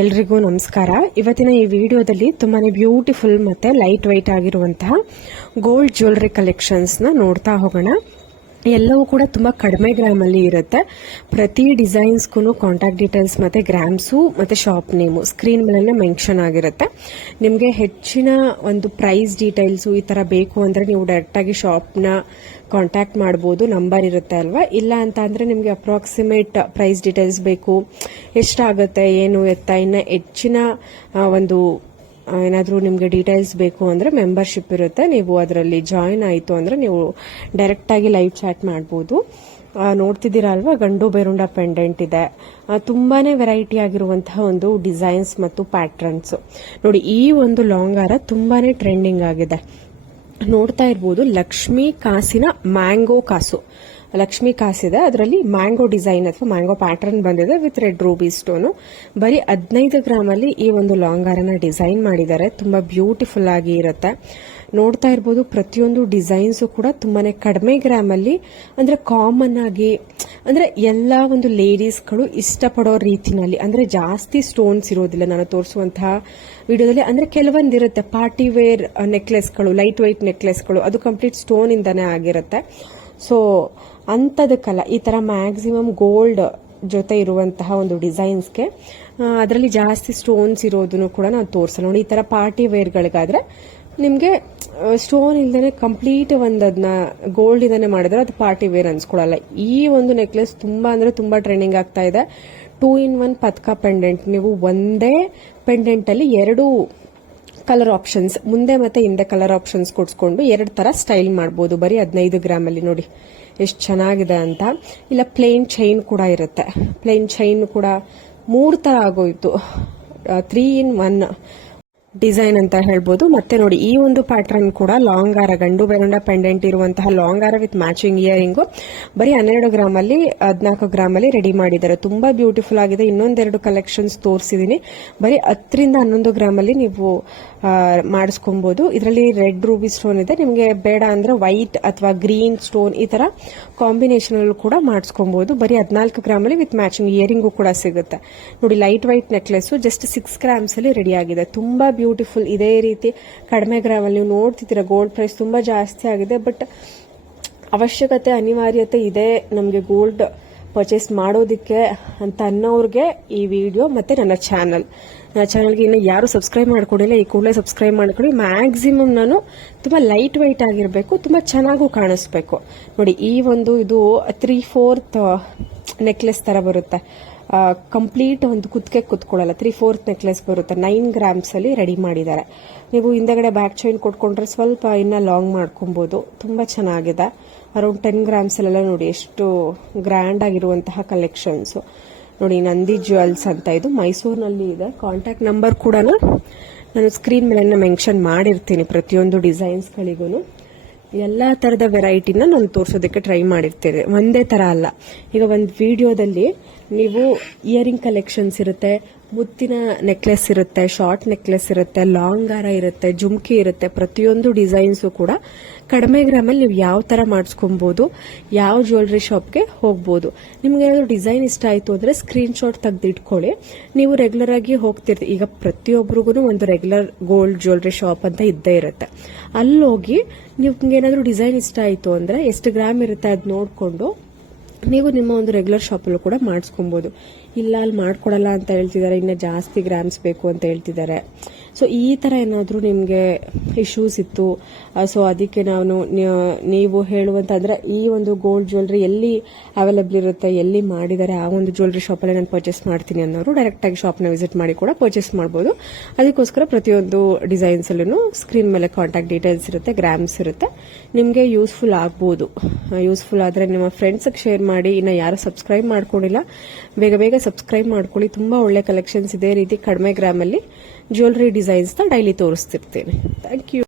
ಎಲ್ರಿಗೂ ನಮಸ್ಕಾರ. ಇವತ್ತಿನ ಈ ವಿಡಿಯೋದಲ್ಲಿ ತುಂಬಾನೇ ಬ್ಯೂಟಿಫುಲ್ ಮತ್ತೆ ಲೈಟ್ ವೈಟ್ ಆಗಿರುವಂತಹ ಗೋಲ್ಡ್ ಜ್ಯುವೆಲರಿ ಕಲೆಕ್ಷನ್ಸ್ ನ ನೋಡ್ತಾ ಹೋಗೋಣ. ಎಲ್ಲವೂ ಕೂಡ ತುಂಬಾ ಕಡಿಮೆ ಗ್ರಾಮ್ ಅಲ್ಲಿ ಇರುತ್ತೆ. ಪ್ರತಿ ಡಿಸೈನ್ಸ್ಗೂ ಕಾಂಟ್ಯಾಕ್ಟ್ ಡೀಟೇಲ್ಸ್ ಮತ್ತೆ ಗ್ರಾಮ್ಸು ಮತ್ತೆ ಶಾಪ್ ನೇಮು ಸ್ಕ್ರೀನ್ ಮೇಲೆ ಮೆನ್ಷನ್ ಆಗಿರುತ್ತೆ. ನಿಮಗೆ ಹೆಚ್ಚಿನ ಒಂದು ಪ್ರೈಸ್ ಡೀಟೇಲ್ಸು ಈ ತರ ಬೇಕು ಅಂದ್ರೆ ನೀವು ಡೈರೆಕ್ಟ್ ಆಗಿ ಶಾಪ್ನ ಕಾಂಟ್ಯಾಕ್ಟ್ ಮಾಡಬಹುದು. ನಂಬರ್ ಇರುತ್ತೆ ಅಲ್ವಾ. ಇಲ್ಲ ಅಂತ ಅಂದ್ರೆ ನಿಮಗೆ ಅಪ್ರಾಕ್ಸಿಮೇಟ್ ಪ್ರೈಸ್ ಡೀಟೇಲ್ಸ್ ಬೇಕು, ಎಷ್ಟಾಗುತ್ತೆ ಏನು ಎತ್ತ, ಇನ್ನ ಹೆಚ್ಚಿನ ಒಂದು ಏನಾದರೂ ನಿಮಗೆ ಡೀಟೇಲ್ಸ್ ಬೇಕು ಅಂದ್ರೆ ಮೆಂಬರ್ಶಿಪ್ ಇರುತ್ತೆ. ನೀವು ಅದರಲ್ಲಿ ಜಾಯಿನ್ ಆಯಿತು ಅಂದ್ರೆ ನೀವು ಡೈರೆಕ್ಟ್ ಆಗಿ ಲೈವ್ ಚಾಟ್ ಮಾಡಬಹುದು. ನೋಡ್ತಿದ್ದೀರಾ ಅಲ್ವಾ, ಗಂಡು ಬೇರುಂಡ ಪೆಂಡೆಂಟ್ ಇದೆ. ತುಂಬಾನೇ ವೆರೈಟಿ ಆಗಿರುವಂತಹ ಒಂದು ಡಿಸೈನ್ಸ್ ಮತ್ತು ಪ್ಯಾಟ್ರನ್ಸ್. ನೋಡಿ, ಈ ಒಂದು ಲಾಂಗ್ ಹಾರ ತುಂಬಾನೇ ಟ್ರೆಂಡಿಂಗ್ ಆಗಿದೆ. ನೋಡ್ತಾ ಇರ್ಬೋದು, ಲಕ್ಷ್ಮೀ ಕಾಸಿನ ಮ್ಯಾಂಗೋ ಕಾಸು. ಲಕ್ಷ್ಮಿ ಕಾಸಿದೆ, ಅದರಲ್ಲಿ ಮ್ಯಾಂಗೋ ಡಿಸೈನ್ ಅಥವಾ ಮ್ಯಾಂಗೋ ಪ್ಯಾಟರ್ನ್ ಬಂದಿದೆ ವಿತ್ ರೆಡ್ ರೂಬಿ ಸ್ಟೋನು. ಬರೀ 15 ಗ್ರಾಮ್ ಅಲ್ಲಿ ಈ ಒಂದು ಲಾಂಗ್ ಹಾರನ ಡಿಸೈನ್ ಮಾಡಿದ್ದಾರೆ. ತುಂಬಾ ಬ್ಯೂಟಿಫುಲ್ ಆಗಿ ಇರುತ್ತೆ. ನೋಡ್ತಾ ಇರ್ಬೋದು, ಪ್ರತಿಯೊಂದು ಡಿಸೈನ್ಸ್ ಕೂಡ ತುಂಬಾನೇ ಕಡಿಮೆ ಗ್ರಾಮ್ ಅಲ್ಲಿ, ಅಂದ್ರೆ ಕಾಮನ್ ಆಗಿ, ಅಂದ್ರೆ ಎಲ್ಲಾ ಒಂದು ಲೇಡೀಸ್ಗಳು ಇಷ್ಟಪಡೋ ರೀತಿನಲ್ಲಿ, ಅಂದ್ರೆ ಜಾಸ್ತಿ ಸ್ಟೋನ್ಸ್ ಇರೋದಿಲ್ಲ ನಾನು ತೋರಿಸುವಂತಹ ವಿಡಿಯೋದಲ್ಲಿ. ಅಂದ್ರೆ ಕೆಲವೊಂದಿರುತ್ತೆ ಪಾರ್ಟಿ ವೇರ್ ನೆಕ್ಲೆಸ್ಗಳು, ಲೈಟ್ ವೈಟ್ ನೆಕ್ಲೆಸ್ಗಳು, ಅದು ಕಂಪ್ಲೀಟ್ ಸ್ಟೋನ್ ಇಂದಾನೆ ಆಗಿರುತ್ತೆ. ಸೊ ಅಂತದಕ್ಕಲ್ಲ, ಈ ತರ ಮ್ಯಾಕ್ಸಿಮಮ್ ಗೋಲ್ಡ್ ಜೊತೆ ಇರುವಂತಹ ಒಂದು ಡಿಸೈನ್ಸ್ಗೆ ಅದರಲ್ಲಿ ಜಾಸ್ತಿ ಸ್ಟೋನ್ಸ್ ಇರೋದನ್ನು ಕೂಡ ನಾನು ತೋರಿಸಲ್ಲ. ನೋಡಿ, ಈ ತರ ಪಾರ್ಟಿ ವೇರ್ಗಳಿಗಾದ್ರೆ ನಿಮಗೆ ಸ್ಟೋನ್ ಇಲ್ದೇನೆ ಕಂಪ್ಲೀಟ್ ಅದನ್ನ ಗೋಲ್ಡ್ ಇಂದಾನೆ ಮಾಡಿದ್ರೆ ಅದು ಪಾರ್ಟಿ ವೇರ್ ಅನ್ಸ್ಕೊಳಲ್ಲ. ಈ ಒಂದು ನೆಕ್ಲೆಸ್ ತುಂಬಾ ಅಂದ್ರೆ ತುಂಬಾ ಟ್ರೆಂಡಿಂಗ್ ಆಗ್ತಾ ಇದೆ. 2-in-1 ಪತ್ಕ pendant. ನೀವು ಒಂದೇ ಪೆಂಡೆಂಟ್ ಅಲ್ಲಿ ಎರಡು ಕಲರ್ ಆಪ್ಷನ್ಸ್, ಮುಂದೆ ಮತ್ತೆ ಹಿಂದೆ ಕಲರ್ ಆಪ್ಷನ್ಸ್ ಕೊಡ್ಸ್ಕೊಂಡು 2 ತರ ಸ್ಟೈಲ್ ಮಾಡಬಹುದು. ಬರೀ 15 ಗ್ರಾಮ್ ಅಲ್ಲಿ. ನೋಡಿ ಎಷ್ಟು ಚೆನ್ನಾಗಿದೆ ಅಂತ. ಇಲ್ಲ ಪ್ಲೇನ್ ಚೈನ್ ಕೂಡ ಇರುತ್ತೆ. ಪ್ಲೇನ್ ಚೈನ್ ಕೂಡ 3 ತರ ಆಗೋಯ್ತು. 3-in-1 ಡಿಸೈನ್ ಅಂತ ಹೇಳ್ಬೋದು. ಮತ್ತೆ ನೋಡಿ, ಈ ಒಂದು ಪ್ಯಾಟರ್ನ್ ಕೂಡ ಲಾಂಗ್ ಹಾರ, ಗಂಡು ಬೇರುಂಡ ಪೆಂಡೆಂಟ್ ಇರುವಂತಹ ಲಾಂಗ್ ಹಾರ ವಿತ್ ಮ್ಯಾಚಿಂಗ್ ಇಯರಿಂಗು. ಬರೀ 12 ಗ್ರಾಮ್ ಅಲ್ಲಿ 14 ಗ್ರಾಮ್ ಅಲ್ಲಿ ರೆಡಿ ಮಾಡಿದ್ದಾರೆ. ತುಂಬಾ ಬ್ಯೂಟಿಫುಲ್ ಆಗಿದೆ. ಇನ್ನೊಂದೆರಡು ಕಲೆಕ್ಷನ್ಸ್ ತೋರಿಸಿದೀನಿ. ಬರೀ 10-11 ಗ್ರಾಮ್ ಅಲ್ಲಿ ನೀವು ಮಾಡಿಸ್ಕೊಬಹುದು. ಇದರಲ್ಲಿ ರೆಡ್ ರೂಬಿ ಸ್ಟೋನ್ ಇದೆ. ನಿಮಗೆ ಬೇಡ ಅಂದ್ರೆ ವೈಟ್ ಅಥವಾ ಗ್ರೀನ್ ಸ್ಟೋನ್ ಈ ತರ ಕಾಂಬಿನೇಷನ್ ಅಲ್ಲೂ ಕೂಡ ಮಾಡಿಸ್ಕೊಬಹುದು. ಬರೀ 14 ಗ್ರಾಮ್ ಅಲ್ಲಿ ವಿತ್ ಮ್ಯಾಚಿಂಗ್ ಇಯರಿಂಗು ಕೂಡ ಸಿಗುತ್ತೆ. ನೋಡಿ, light white necklace just 6 grams ಅಲ್ಲಿ ರೆಡಿ ಆಗಿದೆ. ತುಂಬಾ ಬ್ಯೂಟಿಫುಲ್. ಇದೇ ರೀತಿ ಕಡಿಮೆ ಗ್ರಾಮ್ ಅಲ್ಲಿ ನೀವು ನೋಡ್ತಿದ್ದೀರಾ, ಗೋಲ್ಡ್ ಪ್ರೈಸ್ ತುಂಬಾ ಜಾಸ್ತಿ ಆಗಿದೆ. ಬಟ್ ಅವಶ್ಯಕತೆ, ಅನಿವಾರ್ಯತೆ ಇದೆ ನಮಗೆ ಗೋಲ್ಡ್ ಪರ್ಚೇಸ್ ಮಾಡೋದಿಕ್ಕೆ ಅಂತ ಅನ್ನೋರ್ಗೆ ಈ ವಿಡಿಯೋ ಮತ್ತೆ ನನ್ನ ಚಾನಲ್ಗೆ ಇನ್ನು ಯಾರು ಸಬ್ಸ್ಕ್ರೈಬ್ ಮಾಡ್ಕೊಂಡಿಲ್ಲ, ಈ ಕೂಡಲೇ ಸಬ್ಸ್ಕ್ರೈಬ್ ಮಾಡ್ಕೊಳ್ಳಿ. ಮ್ಯಾಕ್ಸಿಮಮ್ ನಾನು ತುಂಬಾ ಲೈಟ್ ವೈಟ್ ಆಗಿರಬೇಕು, ತುಂಬಾ ಚೆನ್ನಾಗೂ ಕಾಣಿಸ್ಬೇಕು. ನೋಡಿ, ಈ ಒಂದು ಇದು 3/4 ನೆಕ್ಲೆಸ್ ತರ ಬರುತ್ತೆ. ಕಂಪ್ಲೀಟ್ ಒಂದು ಕುತ್ತಿಗೆ ಕುತ್ಕೊಳ್ಳಲ್ಲ. 3/4 ನೆಕ್ಲೆಸ್ ಬರುತ್ತೆ. 9 ಗ್ರಾಮ್ಸ್ ಅಲ್ಲಿ ರೆಡಿ ಮಾಡಿದ್ದಾರೆ. ನೀವು ಹಿಂದಗಡೆ ಬ್ಯಾಕ್ ಚೈನ್ ಕೊಟ್ಕೊಂಡ್ರೆ ಸ್ವಲ್ಪ ಇನ್ನ ಲಾಂಗ್ ಮಾಡ್ಕೊಬಹುದು. ತುಂಬಾ ಚೆನ್ನಾಗಿದೆ. ಅರೌಂಡ್ 10 ಗ್ರಾಮ್ಸ್ ಅಲ್ಲೆಲ್ಲ ನೋಡಿ ಎಷ್ಟು ಗ್ರ್ಯಾಂಡ್ ಆಗಿರುವಂತಹ ಕಲೆಕ್ಷನ್ಸ್. ನೋಡಿ, ನಂದಿ ಜ್ಯುವೆಲ್ಸ್ ಅಂತ, ಇದು ಮೈಸೂರಿನಲ್ಲಿ ಇದೆ. ಕಾಂಟ್ಯಾಕ್ಟ್ ನಂಬರ್ ಕೂಡ ನಾನು ಸ್ಕ್ರೀನ್ ಮೇಲೆ ಮೆನ್ಷನ್ ಮಾಡಿರ್ತೀನಿ. ಪ್ರತಿಯೊಂದು ಡಿಸೈನ್ಸ್ ಗಳಿಗೂ ಎಲ್ಲಾ ತರದ ವೆರೈಟಿನ ನಾನು ತೋರಿಸೋದಕ್ಕೆ ಟ್ರೈ ಮಾಡಿರ್ತೇನೆ. ಒಂದೇ ತರ ಅಲ್ಲ. ಈಗ ಒಂದು ವಿಡಿಯೋದಲ್ಲಿ ನೀವು ಇಯರಿಂಗ್ ಕಲೆಕ್ಷನ್ಸ್ ಇರುತ್ತೆ, ಮುತ್ತಿನ ನೆಕ್ಲೆಸ್ ಇರುತ್ತೆ, ಶಾರ್ಟ್ ನೆಕ್ಲೆಸ್ ಇರುತ್ತೆ, ಲಾಂಗ್ ಹಾರ ಇರುತ್ತೆ, ಜುಮ್ಕಿ ಇರುತ್ತೆ. ಪ್ರತಿಯೊಂದು ಡಿಸೈನ್ಸು ಕೂಡ ಕಡಿಮೆ ಗ್ರಾಮಲ್ಲಿ ನೀವು ಯಾವ ತರ ಮಾಡಿಸ್ಕೊಬಹುದು, ಯಾವ ಜ್ಯುವೆಲರಿ ಶಾಪ್ಗೆ ಹೋಗ್ಬೋದು. ನಿಮ್ಗೆ ಏನಾದ್ರು ಡಿಸೈನ್ ಇಷ್ಟ ಆಯ್ತು ಅಂದ್ರೆ ಸ್ಕ್ರೀನ್ ಶಾಟ್ ತೆಗೆದಿಟ್ಕೊಳ್ಳಿ. ನೀವು ರೆಗ್ಯುಲರ್ ಆಗಿ ಹೋಗ್ತಿರ್ತೀವಿ. ಈಗ ಪ್ರತಿಯೊಬ್ಬರಿಗೂ ಒಂದು ರೆಗ್ಯುಲರ್ ಗೋಲ್ಡ್ ಜ್ಯುವೆಲರಿ ಶಾಪ್ ಅಂತ ಇದ್ದೇ ಇರುತ್ತೆ. ಅಲ್ಲೋಗಿ ನಿಮ್ಗೆ ಏನಾದ್ರು ಡಿಸೈನ್ ಇಷ್ಟ ಆಯ್ತು ಅಂದ್ರೆ ಎಷ್ಟು ಗ್ರಾಮ್ ಇರುತ್ತೆ ಅದ್ ನೋಡ್ಕೊಂಡು ನೀವು ನಿಮ್ಮ ಒಂದು ರೆಗ್ಯುಲರ್ ಶಾಪಲ್ಲೂ ಕೂಡ ಮಾಡಿಸ್ಕೊಬಹುದು. ಇಲ್ಲ ಅಲ್ಲಿ ಮಾಡ್ಕೊಡಲ್ಲ ಅಂತ ಹೇಳ್ತಿದ್ದಾರೆ, ಇನ್ನು ಜಾಸ್ತಿ ಗ್ರಾಮ್ಸ್ ಬೇಕು ಅಂತ ಹೇಳ್ತಿದ್ದಾರೆ. ಸೊ ಈ ತರ ಏನಾದರೂ ನಿಮಗೆ ಇಶ್ಯೂಸ್ ಇತ್ತು, ಸೊ ಅದಕ್ಕೆ ನೀವು ಹೇಳುವಂತ ಅಂದ್ರೆ ಈ ಒಂದು ಗೋಲ್ಡ್ ಜ್ಯುವೆಲರಿ ಎಲ್ಲಿ ಅವೈಲೇಬಲ್ ಇರುತ್ತೆ, ಎಲ್ಲಿ ಮಾಡಿದ್ದಾರೆ, ಆ ಒಂದು ಜ್ಯುವೆಲರಿ ಶಾಪಲ್ಲಿ ನಾನು ಪರ್ಚೇಸ್ ಮಾಡ್ತೀನಿ ಅನ್ನೋರು ಡೈರೆಕ್ಟ್ ಆಗಿ ಶಾಪ್ನ ವಿಸಿಟ್ ಮಾಡಿ ಕೂಡ ಪರ್ಚೇಸ್ ಮಾಡಬಹುದು. ಅದಕ್ಕೋಸ್ಕರ ಪ್ರತಿಯೊಂದು ಡಿಸೈನ್ಸ್ ಅಲ್ಲೂ ಸ್ಕ್ರೀನ್ ಮೇಲೆ ಕಾಂಟ್ಯಾಕ್ಟ್ ಡೀಟೇಲ್ಸ್ ಇರುತ್ತೆ, ಗ್ರಾಮ್ಸ್ ಇರುತ್ತೆ. ನಿಮಗೆ ಯೂಸ್ಫುಲ್ ಆಗ್ಬೋದು. ಯೂಸ್ಫುಲ್ ಆದ್ರೆ ನಿಮ್ಮ ಫ್ರೆಂಡ್ಸ್ಗೆ ಶೇರ್ ಮಾಡಿ. ಇನ್ನು ಯಾರು ಸಬ್ಸ್ಕ್ರೈಬ್ ಮಾಡ್ಕೊಂಡಿಲ್ಲ, ಬೇಗ ಸಬ್ಸ್ಕ್ರೈಬ್ ಮಾಡ್ಕೊಳ್ಳಿ. ತುಂಬಾ ಒಳ್ಳೆ ಕಲೆಕ್ಷನ್ಸ್ ಇದೇ ರೀತಿ ಕಡಿಮೆ ಗ್ರಾಮ್ ಅಲ್ಲಿ ಜ್ಯುವೆಲರಿ ಡಿಸೈನ್ಸ್ ನ ಡೈಲಿ ತೋರಿಸ್ತಿರ್ತೇನೆ. Thank you.